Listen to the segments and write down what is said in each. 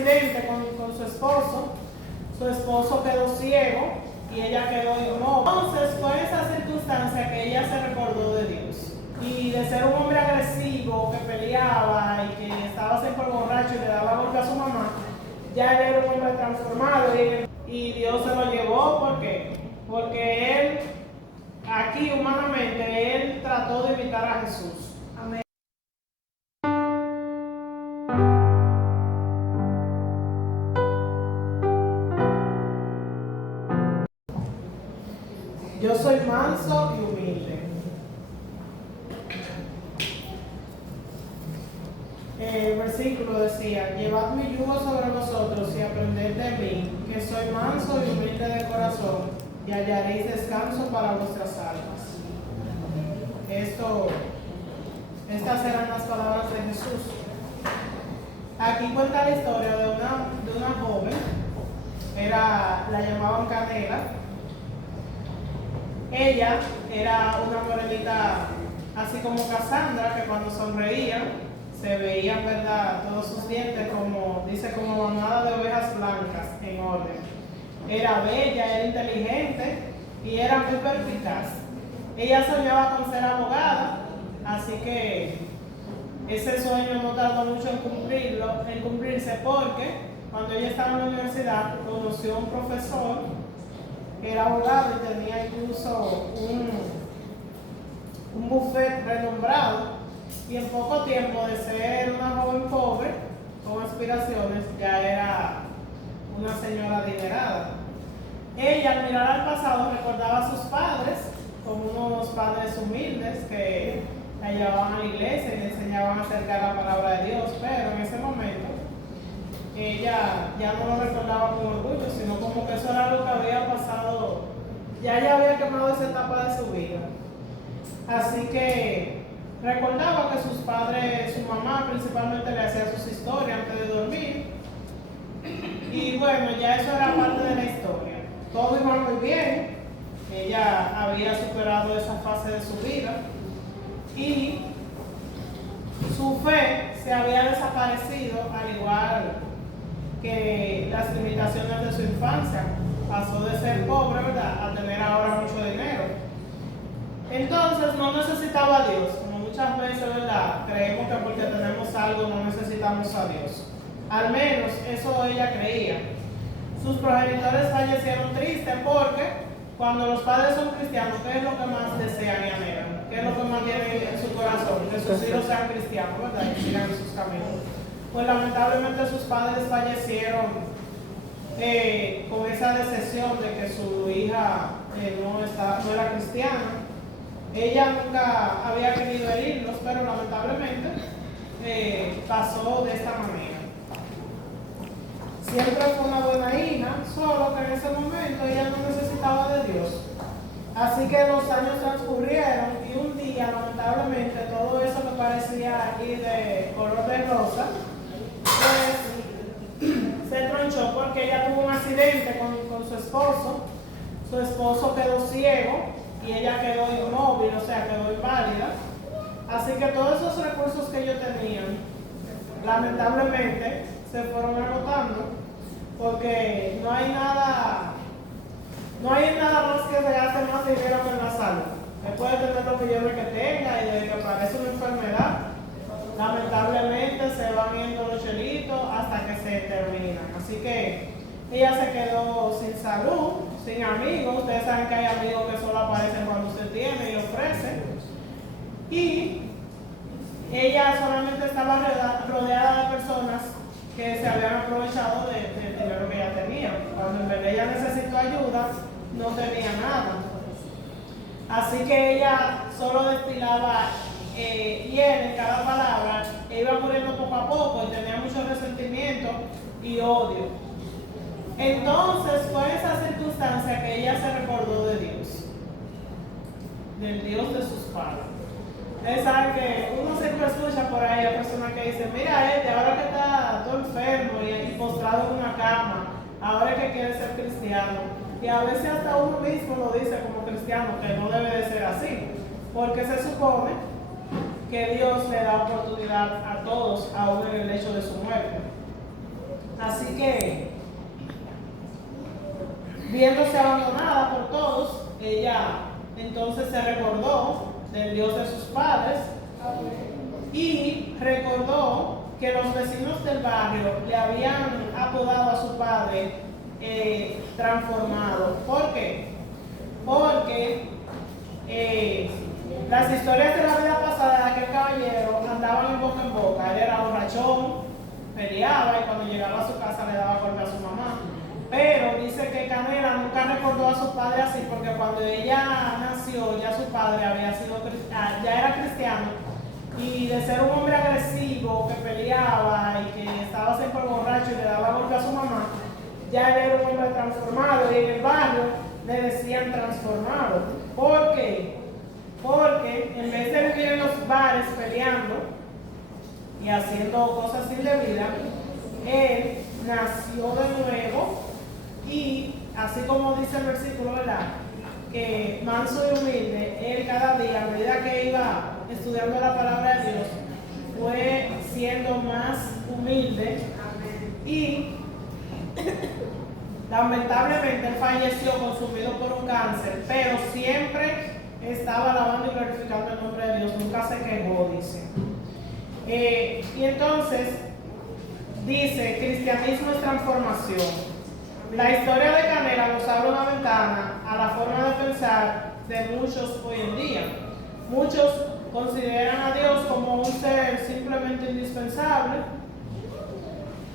accidente con su esposo quedó ciego y ella quedó inmóvil. Entonces fue esa circunstancia que ella se recordó de Dios. Y de ser un hombre agresivo que peleaba y que estaba siempre borracho y le daba golpe a su mamá, ya él era un hombre transformado y Dios se lo llevó. ¿Por qué? Porque él, aquí humanamente, él trató de imitar a Jesús. Amén. Yo soy manso y humilde. El versículo decía: llevad mi yugo sobre vosotros y aprended de mí, que soy manso y humilde de corazón, y hallaréis descanso para vuestras almas. Estas eran las palabras de Jesús. Aquí cuenta la historia de una joven, la llamaban Canela. Ella era una morenita así como Casandra, que cuando sonreía se veían, ¿verdad?, todos sus dientes como manada de ovejas blancas en orden. Era bella, era inteligente y era muy perspicaz. Ella soñaba con ser abogada, así que ese sueño no tardó mucho en cumplirse, porque cuando ella estaba en la universidad conoció a un profesor que era abogado y tenía incluso un buffet renombrado. Y en poco tiempo de ser una joven pobre, con aspiraciones, ya era una señora adinerada. Ella, al mirar al pasado, recordaba a sus padres como unos padres humildes que la llevaban a la iglesia y le enseñaban acerca de la palabra de Dios, pero en ese momento ella ya no lo recordaba con orgullo, sino como que eso era lo que había pasado, ya ella había quemado esa etapa de su vida. Así que recordaba que sus padres, su mamá principalmente le hacía sus historias antes de dormir. Y bueno, ya eso era parte de la historia. Todo iba muy bien. Ella había superado esa fase de su vida. Y su fe se había desaparecido, al igual que las limitaciones de su infancia. Pasó de ser pobre, ¿verdad?, a tener ahora mucho dinero. Entonces no necesitaba a Dios. Muchas veces, ¿verdad?, creemos que porque tenemos algo no necesitamos a Dios. Al menos eso ella creía. Sus progenitores fallecieron tristes porque cuando los padres son cristianos, ¿qué es lo que más desean y anhelan? ¿Qué es lo que más tienen en su corazón? Que sus hijos sean cristianos, ¿verdad?, y sigan sus caminos. Pues lamentablemente sus padres fallecieron con esa decepción de que su hija no era cristiana. Ella nunca había querido herirlos, pero lamentablemente pasó de esta manera. Siempre fue una buena hija, solo que en ese momento ella no necesitaba de Dios. Así que los años transcurrieron y un día, lamentablemente, todo eso que parecía aquí de color de rosa, pues se tronchó porque ella tuvo un accidente con su esposo. Su esposo quedó ciego y ella quedó inmóvil, o sea, quedó inválida. Así que todos esos recursos que ellos tenían, lamentablemente, se fueron agotando, porque no hay nada más que se gaste más dinero que en la salud. Después de tener los millones que tenga y de que aparece una enfermedad, lamentablemente se van yendo los chelitos hasta que se terminan. Así que ella se quedó sin salud, sin amigos. Ustedes saben que hay amigos que solo aparecen cuando usted tiene y ofrece. Y ella solamente estaba rodeada de personas que se habían aprovechado del dinero que ella tenía. Cuando en verdad ella necesitó ayuda, no tenía nada. Así que ella solo destilaba hiel en cada palabra, e iba muriendo poco a poco y tenía mucho resentimiento y odio. Entonces fue esa circunstancia que ella se recordó de Dios, del Dios de sus padres. Ustedes saben que uno siempre escucha por ahí a personas que dicen: mira, ahora que está todo enfermo y postrado en una cama, ahora es que quiere ser cristiano. Y a veces hasta uno mismo lo dice como cristiano, que no debe de ser así, porque se supone que Dios le da oportunidad a todos, aún en el hecho de su muerte. Así que, viéndose abandonada por todos, ella entonces se recordó del Dios de sus padres y recordó que los vecinos del barrio le habían apodado a su padre transformado. ¿Por qué? Porque las historias de la vida pasada de aquel caballero andaban en boca. Él era borrachón, peleaba y cuando llegaba a su casa le daba golpe a su mamá. Pero dice que Canela nunca recordó a su padre así, porque cuando ella nació ya su padre había sido ya era cristiano, y de ser un hombre agresivo que peleaba y que estaba siempre borracho y le daba golpe a su mamá, ya él era un hombre transformado, y en el barrio le decían transformado. ¿Por qué? Porque en vez de vivir en los bares peleando y haciendo cosas indebidas, él nació de nuevo. Y así como dice el versículo, ¿verdad? Que manso y humilde, él cada día, a medida que iba estudiando la palabra de Dios, fue siendo más humilde. Y lamentablemente él falleció consumido por un cáncer, pero siempre estaba alabando y glorificando el nombre de Dios, nunca se quejó, dice. Y entonces dice, cristianismo es transformación. La historia de Canela nos abre una ventana a la forma de pensar de muchos hoy en día. Muchos consideran a Dios como un ser simplemente indispensable.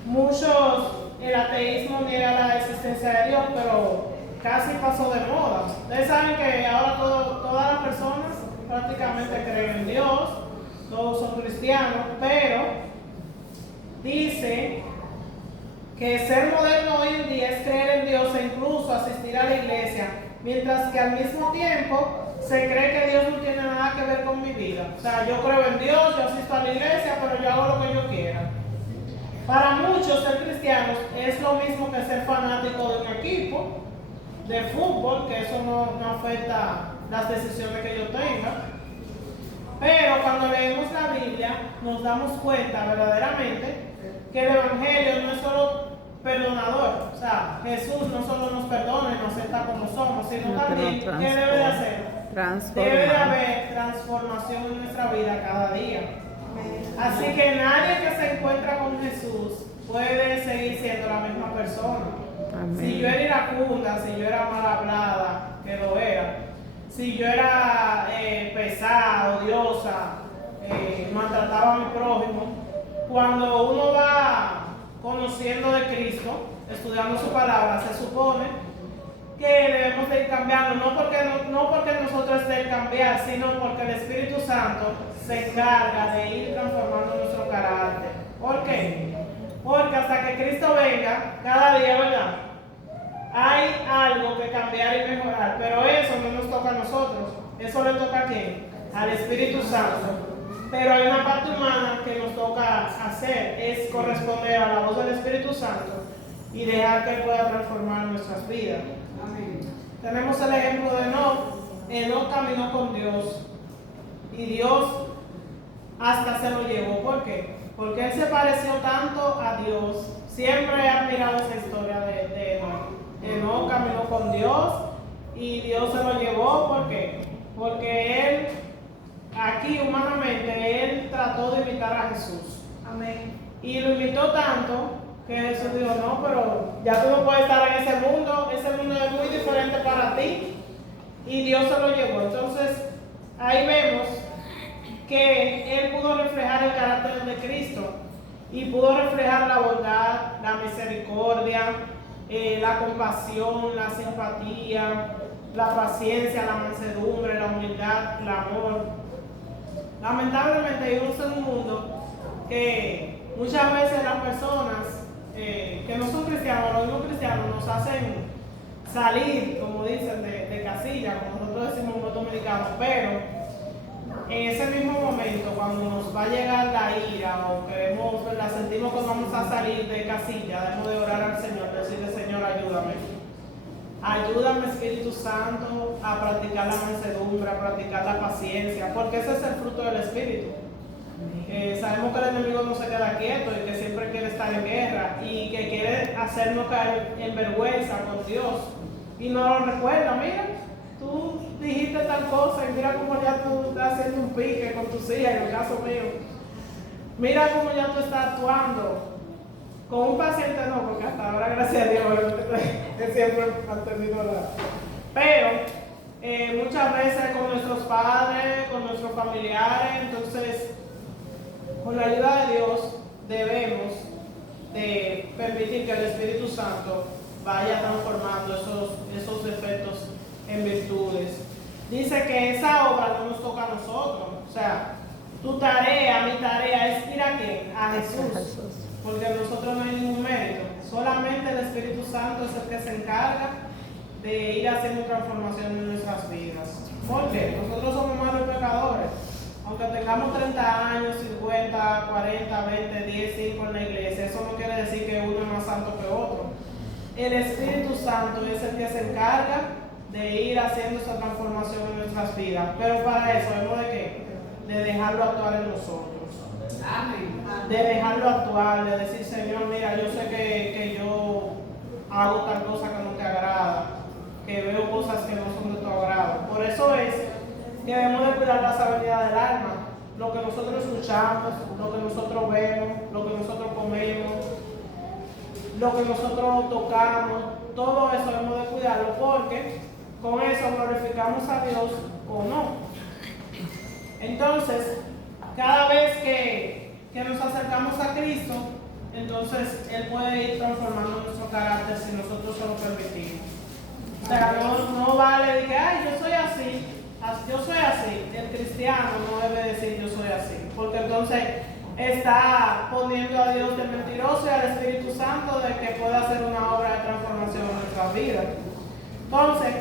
Muchos, el ateísmo niega la existencia de Dios, pero casi pasó de moda. Ustedes saben que ahora todas las personas prácticamente creen en Dios, todos son cristianos, pero dice que ser moderno hoy en día es creer en Dios e incluso asistir a la iglesia, mientras que al mismo tiempo se cree que Dios no tiene nada que ver con mi vida. O sea, yo creo en Dios, yo asisto a la iglesia, pero yo hago lo que yo quiera. Para muchos ser cristianos es lo mismo que ser fanático de un equipo de fútbol, que eso no afecta las decisiones que yo tenga. Pero cuando leemos la Biblia nos damos cuenta verdaderamente que el Evangelio no es solo perdonador. O sea, Jesús no solo nos perdona y nos acepta como somos, sino también, ¿qué debe de hacer? Debe de haber transformación en nuestra vida cada día. Así que nadie que se encuentra con Jesús puede seguir siendo la misma persona. Amén. Si yo era iracunda, si yo era mal hablada, que lo era, si yo era pesada, odiosa, maltrataba a mi prójimo, cuando uno va conociendo de Cristo, estudiando su palabra, se supone que debemos de ir cambiando, no porque nosotros debemos cambiar, sino porque el Espíritu Santo se encarga de ir transformando nuestro carácter. ¿Por qué? Porque hasta que Cristo venga, cada día, ¿verdad?, hay algo que cambiar y mejorar, pero eso no nos toca a nosotros, eso le toca a ¿quién? Al Espíritu Santo. Pero hay una parte humana que nos toca hacer, es corresponder a la voz del Espíritu Santo y dejar que Él pueda transformar nuestras vidas. Amén. Tenemos el ejemplo de Enoc. Enoc caminó con Dios y Dios hasta se lo llevó. ¿Por qué? Porque él se pareció tanto a Dios. Siempre he admirado esa historia de Enoc. Enoc caminó con Dios y Dios se lo llevó. ¿Por qué? Porque él, aquí humanamente, él trató de imitar a Jesús. Amén. Y lo imitó tanto que Jesús dijo, no, pero ya tú no puedes estar en ese mundo es muy diferente para ti. Y Dios se lo llevó. Entonces, ahí vemos que él pudo reflejar el carácter de Cristo y pudo reflejar la bondad, la misericordia, la compasión, la simpatía, la paciencia, la mansedumbre, la humildad, el amor. Lamentablemente vivimos en un mundo que muchas veces las personas que no son cristianos, los mismos cristianos, nos hacen salir, como dicen, de casilla, como nosotros decimos los dominicanos, pero en ese mismo momento, cuando nos va a llegar la ira o queremos, la sentimos que vamos a salir de casilla, debemos de orar al Señor, decirle, Señor, ayúdame. Ayúdame, Espíritu Santo, a practicar la mansedumbre, a practicar la paciencia, porque ese es el fruto del Espíritu. Sabemos que el enemigo no se queda quieto y que siempre quiere estar en guerra y que quiere hacernos caer en vergüenza con Dios. Y no lo recuerda, mira, tú dijiste tal cosa y mira cómo ya tú estás haciendo un pique con tus hijas, en el caso mío. Mira cómo ya tú estás actuando. Con un paciente no, porque hasta ahora, gracias a Dios, que siempre han tenido la... Pero muchas veces con nuestros padres, con nuestros familiares, entonces, con la ayuda de Dios, debemos de permitir que el Espíritu Santo vaya transformando esos defectos en virtudes. Dice que esa obra no nos toca a nosotros, o sea, tu tarea, mi tarea es ir a ¿quién? A Jesús. Porque nosotros no hay ningún mérito. Solamente el Espíritu Santo es el que se encarga de ir haciendo transformación en nuestras vidas. ¿Por qué? Nosotros somos malos pecadores. Aunque tengamos 30 años, 50, 40, 20, 10, 5 en la iglesia, eso no quiere decir que uno es más santo que otro. El Espíritu Santo es el que se encarga de ir haciendo esa transformación en nuestras vidas. Pero para eso hemos de ¿qué? De dejarlo actuar en nosotros. De dejarlo actuar, de decir, Señor, mira, yo sé que yo hago tal cosa que no te agrada, que veo cosas que no son de tu agrado. Por eso es que debemos de cuidar la sabiduría del alma, lo que nosotros escuchamos, lo que nosotros vemos, lo que nosotros comemos, lo que nosotros tocamos, todo eso debemos de cuidarlo porque con eso glorificamos a Dios o no. Entonces, cada vez que nos acercamos a Cristo, entonces Él puede ir transformando nuestro carácter si nosotros se lo permitimos. O sea, no vale decir, ay, yo soy así. El cristiano no debe decir yo soy así, porque entonces está poniendo a Dios de mentiroso y al Espíritu Santo de que pueda hacer una obra de transformación en nuestra vida. Entonces,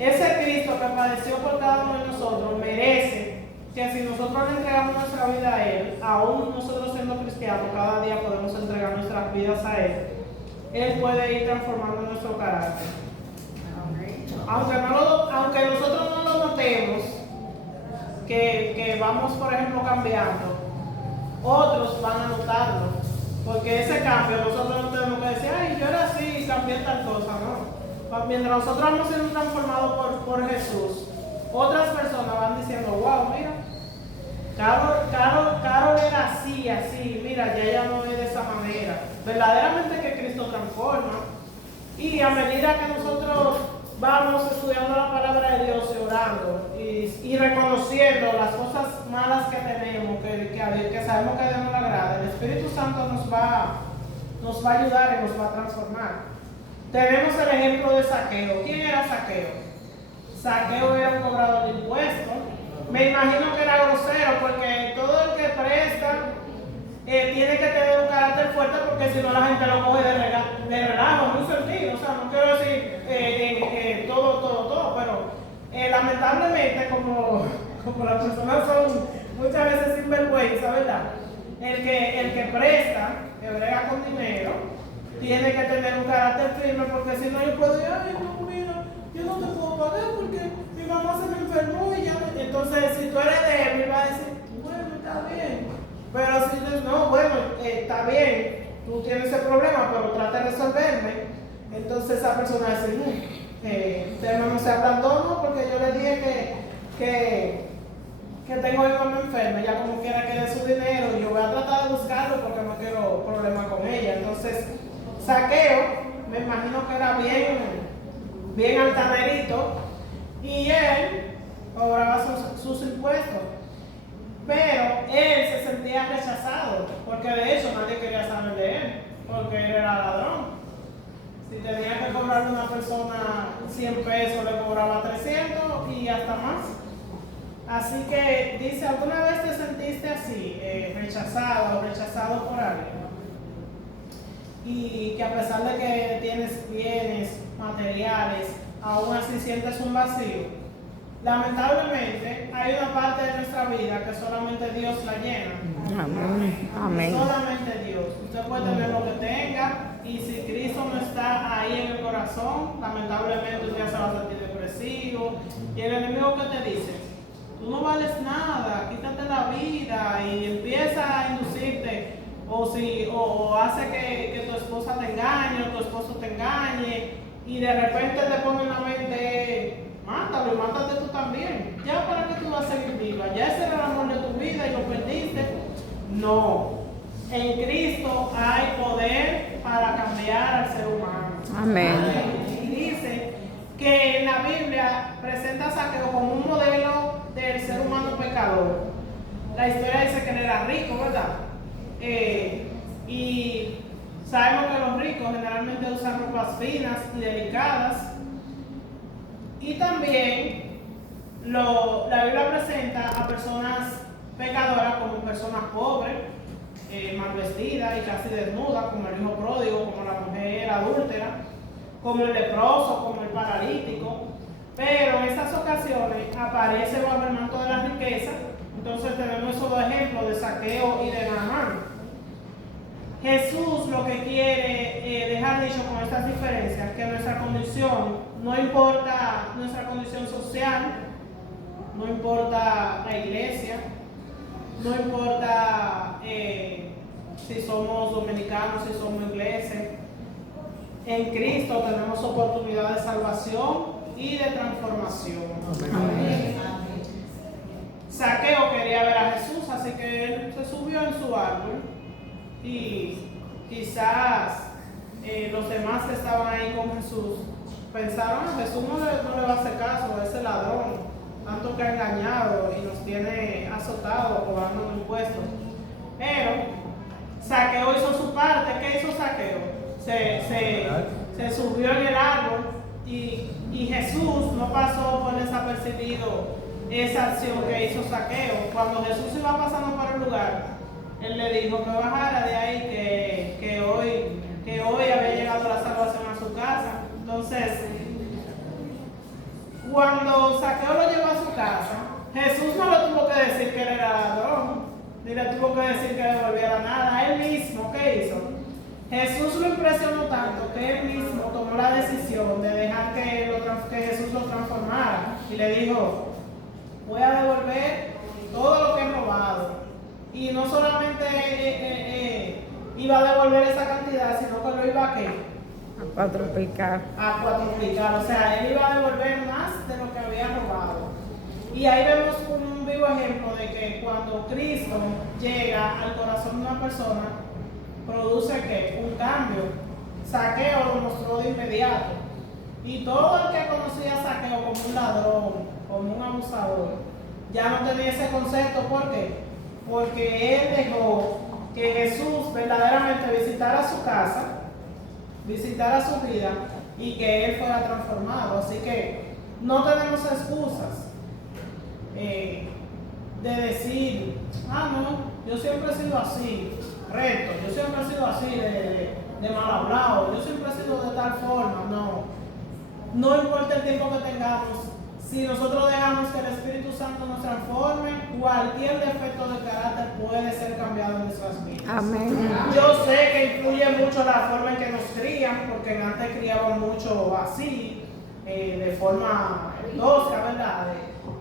ese Cristo que padeció por cada uno de nosotros merece que si nosotros le entregamos nuestra vida a Él, aún nosotros siendo cristianos, cada día podemos entregar nuestras vidas a Él. Él puede ir transformando nuestro carácter. Aunque nosotros no lo notemos, que vamos, por ejemplo, cambiando, otros van a notarlo. Porque ese cambio nosotros no tenemos que decir, ay, yo era así y cambié tal cosa, no. Mientras nosotros vamos siendo transformados por Jesús, otras personas van diciendo, wow, mira, Carol era así, mira, ya ella no es de esa manera. Verdaderamente que Cristo transforma. Y a medida que nosotros vamos estudiando la palabra de Dios y orando y reconociendo las cosas malas que tenemos, que sabemos que a Dios no le agrada, el Espíritu Santo nos va a ayudar y nos va a transformar. Tenemos el ejemplo de Zaqueo. ¿Quién era Zaqueo? Zaqueo era un cobrador de impuestos. Me imagino que era grosero porque todo el que presta tiene que tener un carácter fuerte porque si no la gente lo coge de relajo, en un sentido. O sea, no quiero decir todo, pero lamentablemente como las personas son muchas veces sinvergüenza, ¿verdad? El que presta, que brega con dinero, tiene que tener un carácter firme porque si no yo puedo decir, ay, no, mira, yo no te puedo pagar porque mi mamá se me enfermó y ya no. Entonces, si tú eres de él, me va a decir, bueno, está bien. Pero si dices, no, bueno, está bien, tú tienes ese problema, pero trata de resolverme. Entonces esa persona va a decir, usted no se abandonó porque yo le dije que tengo que me enferme, ya como quiera que dé su dinero, y yo voy a tratar de buscarlo porque no quiero problema con ella. Entonces, Zaqueo, me imagino que era bien altanerito, y él cobraba sus impuestos. Pero él se sentía rechazado, porque de hecho nadie quería saber de él, porque él era ladrón. Si tenía que cobrarle a una persona 100 pesos, le cobraba 300 y hasta más. Así que dice, ¿alguna vez te sentiste así, rechazado o rechazado por alguien? Y que a pesar de que tienes bienes materiales, aún así sientes un vacío. Lamentablemente, hay una parte de nuestra vida que solamente Dios la llena. Amén. Solamente Dios. Usted puede tener lo que tenga, y si Cristo no está ahí en el corazón, lamentablemente usted se va a sentir depresivo. Y el enemigo, ¿qué te dice? tú no vales nada, quítate la vida, y empieza a inducirte, o hace que tu esposa te engañe, o tu esposo te engañe, y de repente te pone en la mente, mátalo y mátate tú también. Ya, para que tú vas a seguir viva, ya ese era el amor de tu vida y lo perdiste. No, en Cristo hay poder para cambiar al ser humano. Amén. Y dice que en la Biblia presenta a Saqueo como un modelo del ser humano pecador. La historia dice que él era rico, ¿verdad? Y sabemos que los ricos generalmente usan ropas finas y delicadas. Y también la Biblia presenta a personas pecadoras como personas pobres, mal vestidas y casi desnudas, como el hijo pródigo, como la mujer adúltera, como el leproso, como el paralítico. Pero en estas ocasiones aparece bajo el manto de la riqueza. Entonces tenemos esos dos ejemplos de Saqueo y de Naamán. Jesús lo que quiere dejar dicho con estas diferencias, que nuestra condición, no importa nuestra condición social, no importa la iglesia, no importa si somos dominicanos, si somos ingleses, en Cristo tenemos oportunidad de salvación y de transformación. Amén. Saqueo quería ver a Jesús, así que él se subió en su árbol, y quizás los demás que estaban ahí con Jesús pensaron, Jesús no le va a hacer caso a ese ladrón, tanto que ha engañado y nos tiene azotados, cobrando impuestos. Pero Saqueo hizo su parte. ¿Qué hizo Saqueo? Se subió en el árbol, y Jesús no pasó por desapercibido esa acción que hizo Saqueo. Cuando Jesús iba pasando por el lugar, él le dijo que bajara de ahí, que hoy había llegado la salvación a su casa. Entonces, cuando Saqueo lo llevó a su casa, Jesús no le tuvo que decir que él era ladrón, ni le tuvo que decir que le devolviera nada. Él mismo, ¿qué hizo? Jesús lo impresionó tanto que él mismo tomó la decisión de dejar que Jesús lo transformara, y le dijo, voy a devolver todo lo que he robado. Y no solamente iba a devolver esa cantidad, sino que lo iba a ¿qué? A cuatriplicar. A cuatriplicar. O sea, él iba a devolver más de lo que había robado. Y ahí vemos un vivo ejemplo de que cuando Cristo llega al corazón de una persona, produce ¿qué? Un cambio. Saqueo lo mostró de inmediato. Y todo el que conocía a Saqueo como un ladrón, como un abusador, ya no tenía ese concepto. ¿Por qué? Porque él dejó que Jesús verdaderamente visitara su casa, visitara su vida, y que él fuera transformado. Así que no tenemos excusas de decir, no, yo siempre he sido así, recto, yo siempre he sido así de mal hablado, yo siempre he sido de tal forma. No importa el tiempo que tengamos, si nosotros dejamos que el Espíritu Santo nos transforme, cualquier defecto de carácter puede ser cambiado en nuestras vidas. Amén. Yo sé que influye mucho la forma en que nos crían, porque antes criaban mucho así, de forma tosca, ¿verdad?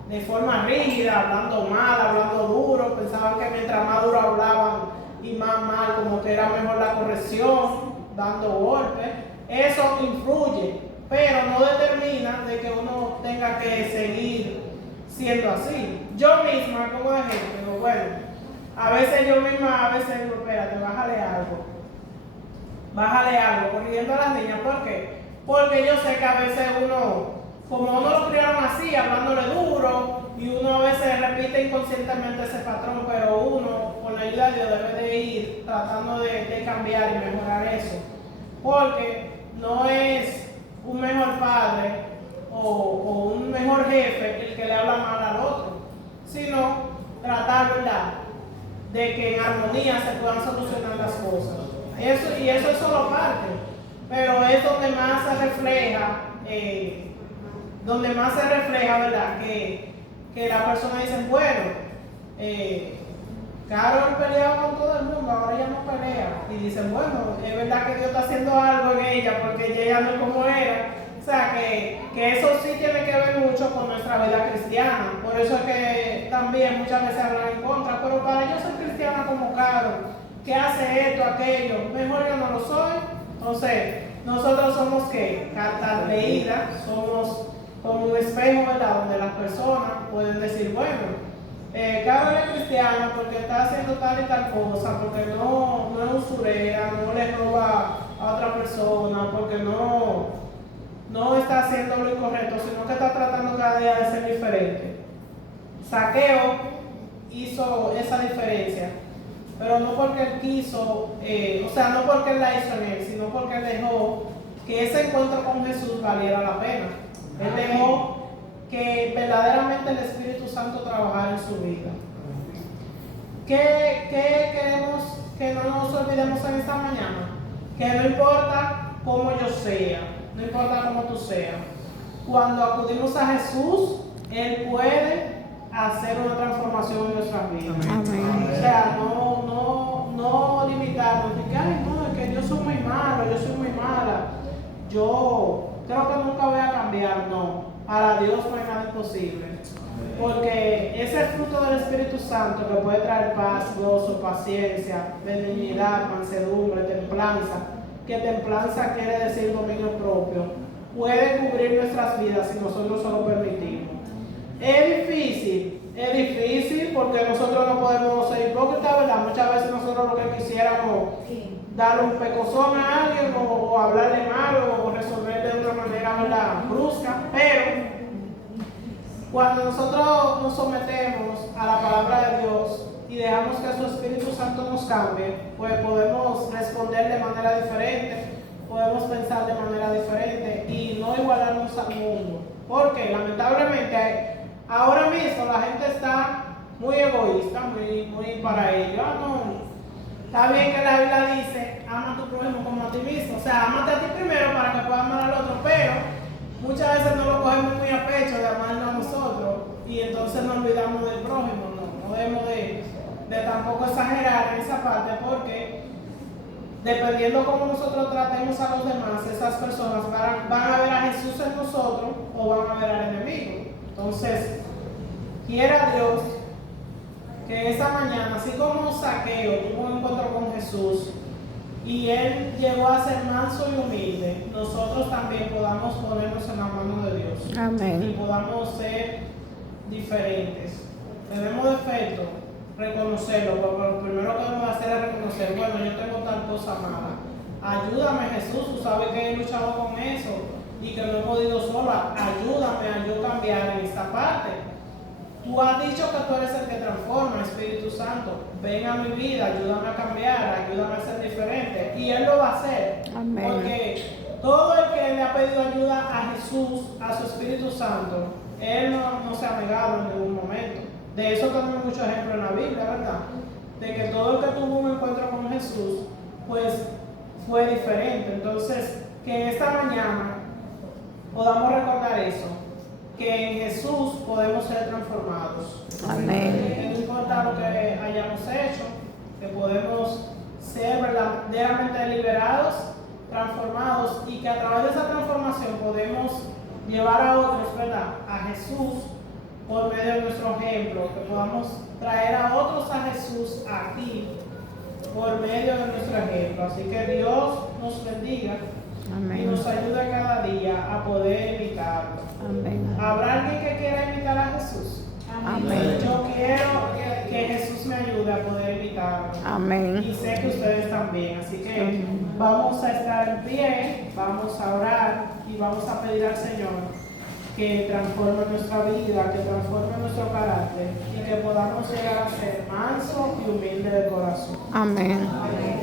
De forma rígida, hablando mal, hablando duro. Pensaban que mientras más duro hablaban y más mal, como que era mejor la corrección, dando golpes. Eso influye, pero no determina de que uno tenga que seguir siendo así. Yo misma, como ejemplo, digo, bueno, a veces yo misma, digo, espérate, bájale algo, corrigiendo a las niñas. ¿Por qué? Porque yo sé que a veces uno, como uno lo criaron así, hablándole duro, y uno a veces repite inconscientemente ese patrón, pero uno, con la ayuda de Dios, debe de ir tratando de cambiar y mejorar eso. Porque no es un mejor padre o un mejor jefe el que le habla mal al otro, sino tratar, ¿verdad?, de que en armonía se puedan solucionar las cosas. Y eso es solo parte, pero es donde más se refleja, ¿verdad?, que la persona dice, bueno, Carol peleaba con todo el mundo, ahora ella no pelea. Y dicen, bueno, es verdad que Dios está haciendo algo en ella, porque ella ya no es como era. O sea, que eso sí tiene que ver mucho con nuestra vida cristiana. Por eso es que también muchas veces hablan en contra. Pero para yo ser cristiana como Caro, que hace esto, aquello, mejor yo no lo soy. Entonces, nosotros somos ¿qué? Cartas leídas, somos como un espejo, ¿verdad? Donde las personas pueden decir, bueno, Caro es cristiana porque está haciendo tal y tal cosa, porque no es usurera, no le roba a otra persona, porque no está haciendo lo incorrecto, sino que está tratando cada día de ser diferente. Zaqueo hizo esa diferencia, pero no porque él quiso, no porque él la hizo en él, sino porque él dejó que ese encuentro con Jesús valiera la pena. Él dejó que verdaderamente el Espíritu Santo trabajara en su vida. ¿Qué queremos que no nos olvidemos en esta mañana? Que no importa cómo yo sea, no importa cómo tú seas, cuando acudimos a Jesús, Él puede hacer una transformación en nuestras vidas. Amén. O sea, no limitarnos de que, ay, no, es que yo soy muy malo, yo soy muy mala, yo creo que nunca voy a cambiar. No, para Dios no hay nada imposible, porque ese fruto del Espíritu Santo que puede traer paz, gozo, paciencia, benignidad, mansedumbre, templanza, que templanza quiere decir dominio propio, puede cubrir nuestras vidas si nosotros se lo permitimos. Es difícil porque nosotros no podemos ser hipócritas, ¿verdad? Muchas veces nosotros lo que quisiéramos darle un pecozón a alguien o hablarle mal o resolver de una manera, ¿verdad?, brusca, pero cuando nosotros nos sometemos a la palabra de Dios y dejamos que su Espíritu Santo nos cambie, pues podemos responder de manera diferente, podemos pensar de manera diferente y no igualarnos al mundo, porque lamentablemente ahora mismo la gente está muy egoísta, muy para ello. Está bien que la Biblia dice, ama a tu prójimo como a ti mismo, o sea, amate a ti primero para que puedas amar al otro, pero muchas veces no lo cogemos muy a pecho de amarnos a nosotros y entonces nos olvidamos del prójimo. No debemos de tampoco exagerar en esa parte, porque dependiendo cómo nosotros tratemos a los demás, esas personas van a ver a Jesús en nosotros o van a ver al enemigo. Entonces, quiera Dios que esa mañana, así como Zaqueo tuvo un encuentro con Jesús y él llegó a ser manso y humilde, nosotros también podamos ponernos en la mano de Dios. Amén. Y podamos ser diferentes. Tenemos defectos, reconocerlo, pero lo primero que debemos hacer es reconocer, bueno, yo tengo tal cosa mala. Ayúdame, Jesús, tú sabes que he luchado con eso y que no he podido sola. Ayúdame a yo cambiar en esta parte. Tú has dicho que tú eres el que transforma, Espíritu Santo. Ven a mi vida, ayúdame a cambiar, ayúdame a ser diferente. Y Él lo va a hacer. Amén. Porque todo el que le ha pedido ayuda a Jesús, a su Espíritu Santo, Él no se ha negado en ningún momento. De eso tenemos muchos ejemplos en la Biblia, ¿verdad? De que todo el que tuvo un encuentro con Jesús, pues fue diferente. Entonces, que en esta mañana podamos recordar eso, que en Jesús podemos ser transformados. Amén. Que no importa lo que hayamos hecho, que podemos ser verdaderamente liberados, transformados, y que a través de esa transformación podemos llevar a otros, ¿verdad?, a Jesús por medio de nuestro ejemplo, que podamos traer a otros a Jesús aquí por medio de nuestro ejemplo. Así que Dios nos bendiga. Amén. Y nos ayuda cada día a poder imitarlo. Amén. ¿Habrá alguien que quiera imitar a Jesús? Amén. Yo quiero que Jesús me ayude a poder imitarlo. Amén. Y sé que ustedes también. Así que vamos a estar en pie, vamos a orar y vamos a pedir al Señor que transforme nuestra vida, que transforme nuestro carácter y que podamos llegar a ser mansos y humildes de corazón. Amén. Amén.